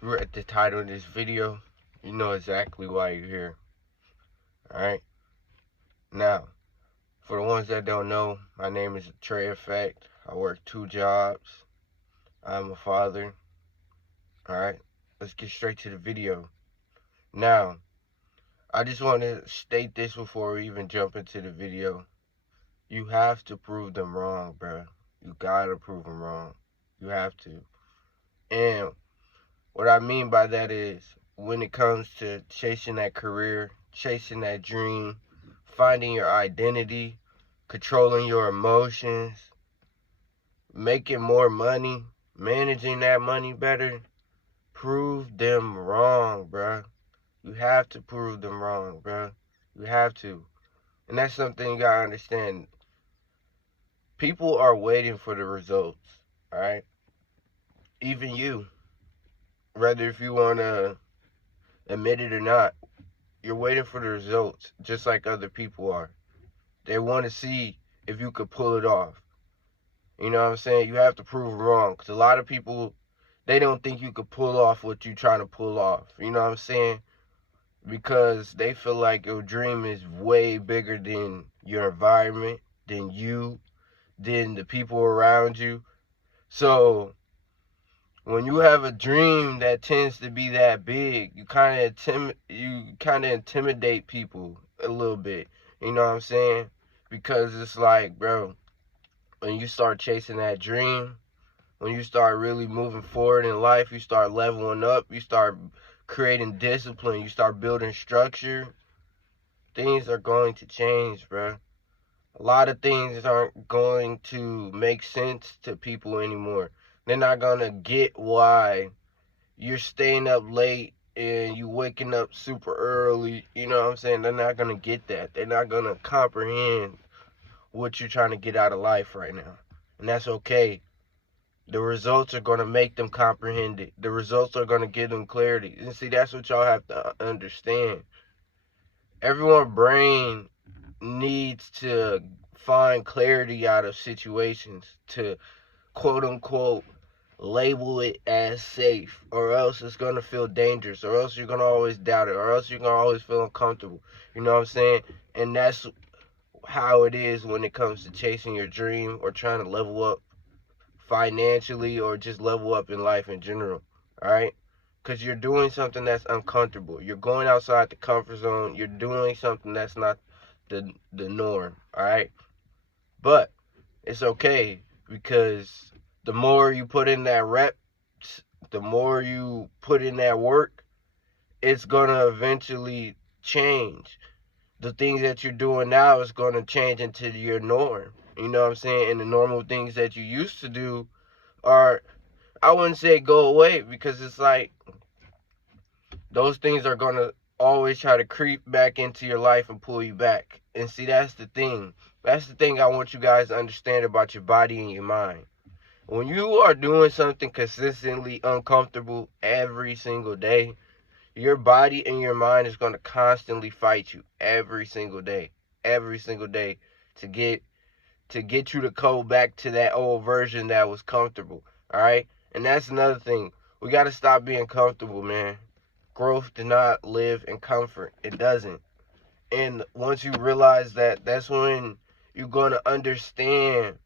You read the title of this video, you know exactly why you're here. Alright? Now, for the ones that don't know, my name is Trey Effect. I work 2 jobs. I'm a father. Alright? Let's get straight to the video. Now, I just want to state this before we even jump into the video. You have to prove them wrong, bro. You gotta prove them wrong. You have to. And what I mean by that is, when it comes to chasing that career, chasing that dream, finding your identity, controlling your emotions, making more money, managing that money better, prove them wrong, bruh. You have to prove them wrong, bruh. You have to. And that's something you gotta understand. People are waiting for the results, alright? Even you, whether if you wanna admit it or not, you're waiting for the results, just like other people are. They want to see if you could pull it off. You know what I'm saying? You have to prove them wrong. Because a lot of people, they don't think you could pull off what you're trying to pull off. You know what I'm saying? Because they feel like your dream is way bigger than your environment, than you, than the people around you. So when you have a dream that tends to be that big, you kind of intimidate people a little bit. You know what I'm saying? Because it's like, bro, when you start chasing that dream, when you start really moving forward in life, you start leveling up, you start creating discipline, you start building structure, things are going to change, bro. A lot of things aren't going to make sense to people anymore. They're not going to get why you're staying up late and you waking up super early. You know what I'm saying? They're not going to get that. They're not going to comprehend what you're trying to get out of life right now. And that's okay. The results are going to make them comprehend it. The results are going to give them clarity. And see, that's what y'all have to understand. Everyone's brain needs to find clarity out of situations to quote unquote label it as safe, or else it's gonna feel dangerous, or else you're gonna always doubt it, or else you're gonna always feel uncomfortable. You know what I'm saying? And that's how it is when it comes to chasing your dream or trying to level up financially or just level up in life in general. All right? Because you're doing something that's uncomfortable. You're going outside the comfort zone. You're doing something that's not the norm. All right? But it's okay, because the more you put in that reps, the more you put in that work, it's gonna eventually change. The things that you're doing now is gonna change into your norm. You know what I'm saying? And the normal things that you used to do are, I wouldn't say go away, because it's like those things are gonna always try to creep back into your life and pull you back. And see, that's the thing. That's the thing I want you guys to understand about your body and your mind. When you are doing something consistently uncomfortable every single day, your body and your mind is going to constantly fight you every single day to get you to go back to that old version that was comfortable. All right? And that's another thing. We got to stop being comfortable, man. Growth does not live in comfort. It doesn't. And once you realize that, that's when you're going to understand.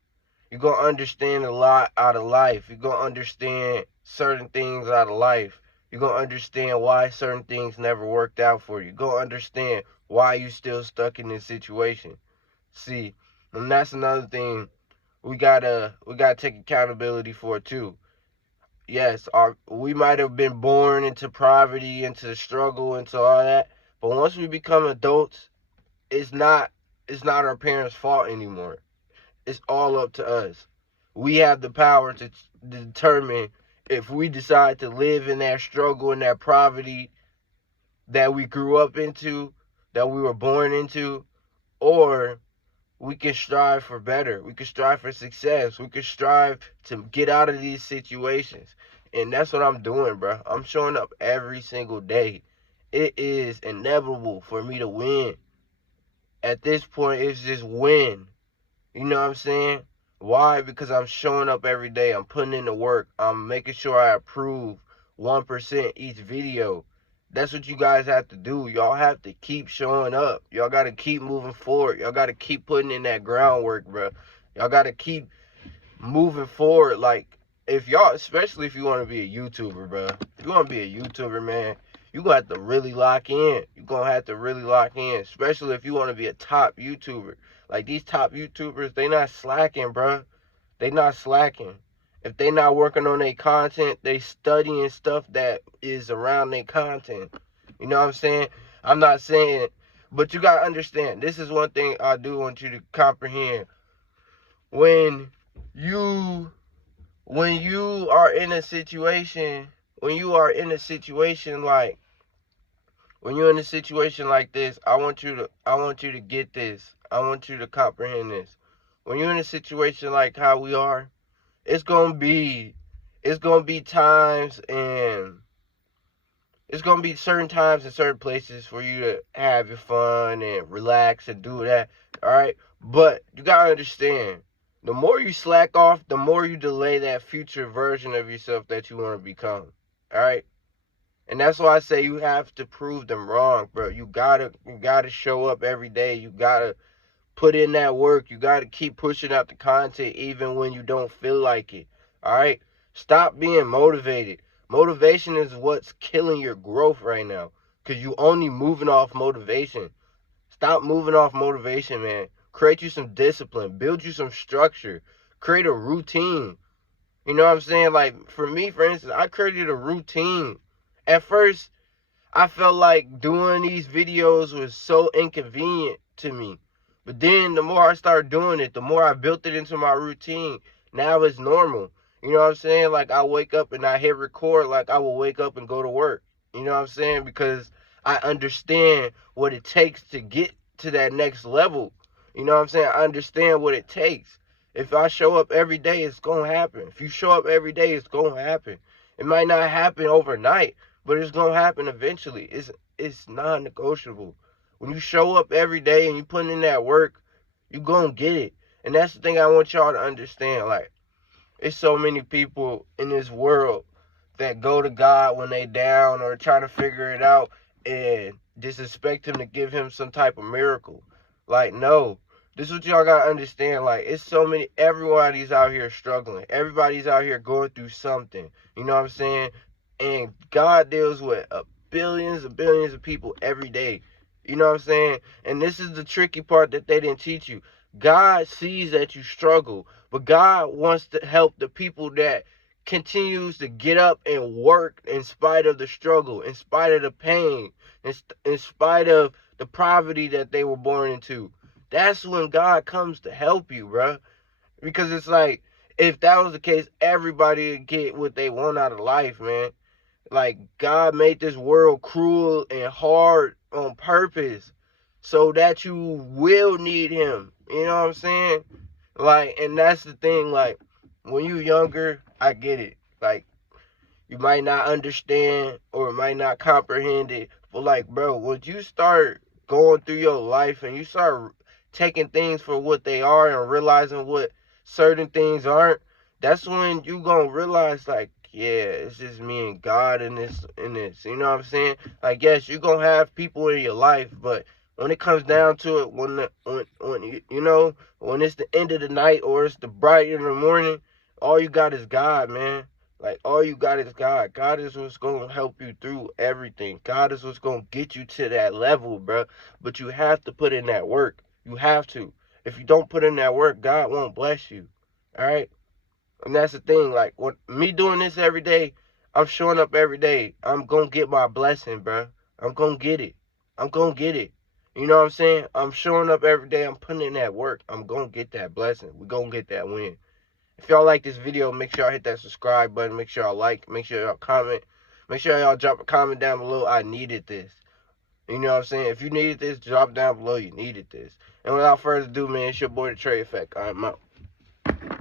You're going to understand a lot out of life. You're going to understand certain things out of life. You're going to understand why certain things never worked out for you. You're going to understand why you're still stuck in this situation. See, and that's another thing we gotta take accountability for too. Yes, we might have been born into poverty, into struggle, into all that, but once we become adults, it's not it's not our parents' fault anymore. It's all up to us. We have the power to determine if we decide to live in that struggle and that poverty that we grew up into, that we were born into, or we can strive for better. We can strive for success. We can strive to get out of these situations. And that's what I'm doing, bro. I'm showing up every single day. It is inevitable for me to win. At this point, it's just win. You know what I'm saying? Why? Because I'm showing up every day. I'm putting in the work. I'm making sure I improve 1% each video. That's what you guys have to do. Y'all have to keep showing up. Y'all got to keep moving forward. Y'all got to keep putting in that groundwork, bro. Y'all got to keep moving forward. Like, if y'all, especially if you want to be a YouTuber, bro. If you want to be a YouTuber, man, you going to have to really lock in. You're going to have to really lock in, especially if you want to be a top YouTuber. Like, these top YouTubers, they not slacking, bro. They not slacking. If they not working on their content, they studying stuff that is around their content. You know what I'm saying? I'm not saying, but you got to understand, this is one thing I do want you to comprehend. When you are in a situation, when you're in a situation like this, I want you to get this. I want you to comprehend this. When you're in a situation like how we are, it's gonna be times, and it's gonna be certain times and certain places for you to have your fun and relax and do that. Alright? But you gotta understand, the more you slack off, the more you delay that future version of yourself that you want to become. Alright? And that's why I say you have to prove them wrong, bro. You gotta show up every day. You gotta put in that work. You got to keep pushing out the content even when you don't feel like it. All right? Stop being motivated. Motivation is what's killing your growth right now, because you only moving off motivation. Stop moving off motivation, man. Create you some discipline. Build you some structure. Create a routine. You know what I'm saying? Like, for me, for instance, I created a routine. At first, I felt like doing these videos was so inconvenient to me. But then the more I started doing it, the more I built it into my routine. Now it's normal. You know what I'm saying? Like, I wake up and I hit record like I will wake up and go to work. You know what I'm saying? Because I understand what it takes to get to that next level. You know what I'm saying? I understand what it takes. If I show up every day, it's going to happen. If you show up every day, it's going to happen. It might not happen overnight, but it's going to happen eventually. It's non-negotiable. When you show up every day and you put in that work, you gonna get it. And that's the thing I want y'all to understand. Like, it's so many people in this world that go to God when they down or trying to figure it out and just expect him to give him some type of miracle. Like, no. This is what y'all gotta understand. Like, it's so many, everybody's out here struggling. Everybody's out here going through something. You know what I'm saying? And God deals with billions and billions of people every day. You know what I'm saying? And this is the tricky part that they didn't teach you. God sees that you struggle, but God wants to help the people that continues to get up and work in spite of the struggle, in spite of the pain, in spite of the poverty that they were born into. That's when God comes to help you, bro. Because it's like, if that was the case, everybody would get what they want out of life, man. Like, God made this world cruel and hard on purpose so that you will need him. You know what I'm saying? Like, and that's the thing. Like, when you younger, I get it. Like, you might not understand or might not comprehend it. But, like, bro, once you start going through your life and you start taking things for what they are and realizing what certain things aren't, that's when you gonna realize, like, yeah, it's just me and God in this. You know what I'm saying? Like, yes, you're gonna have people in your life, but when it comes down to it, when it's the end of the night or it's the bright in the morning, all you got is God, man. Like, all you got is God. God is what's gonna help you through everything. God is what's gonna get you to that level, bro. But you have to put in that work. You have to. If you don't put in that work, God won't bless you. All right? And that's the thing. Like, when me doing this every day, I'm showing up every day. I'm going to get my blessing, bro. I'm going to get it. I'm going to get it. You know what I'm saying? I'm showing up every day. I'm putting in that work. I'm going to get that blessing. We're going to get that win. If y'all like this video, make sure y'all hit that subscribe button. Make sure y'all like. Make sure y'all comment. Make sure y'all drop a comment down below. I needed this. You know what I'm saying? If you needed this, drop down below. You needed this. And without further ado, man, it's your boy, The Trey Effect. I'm out.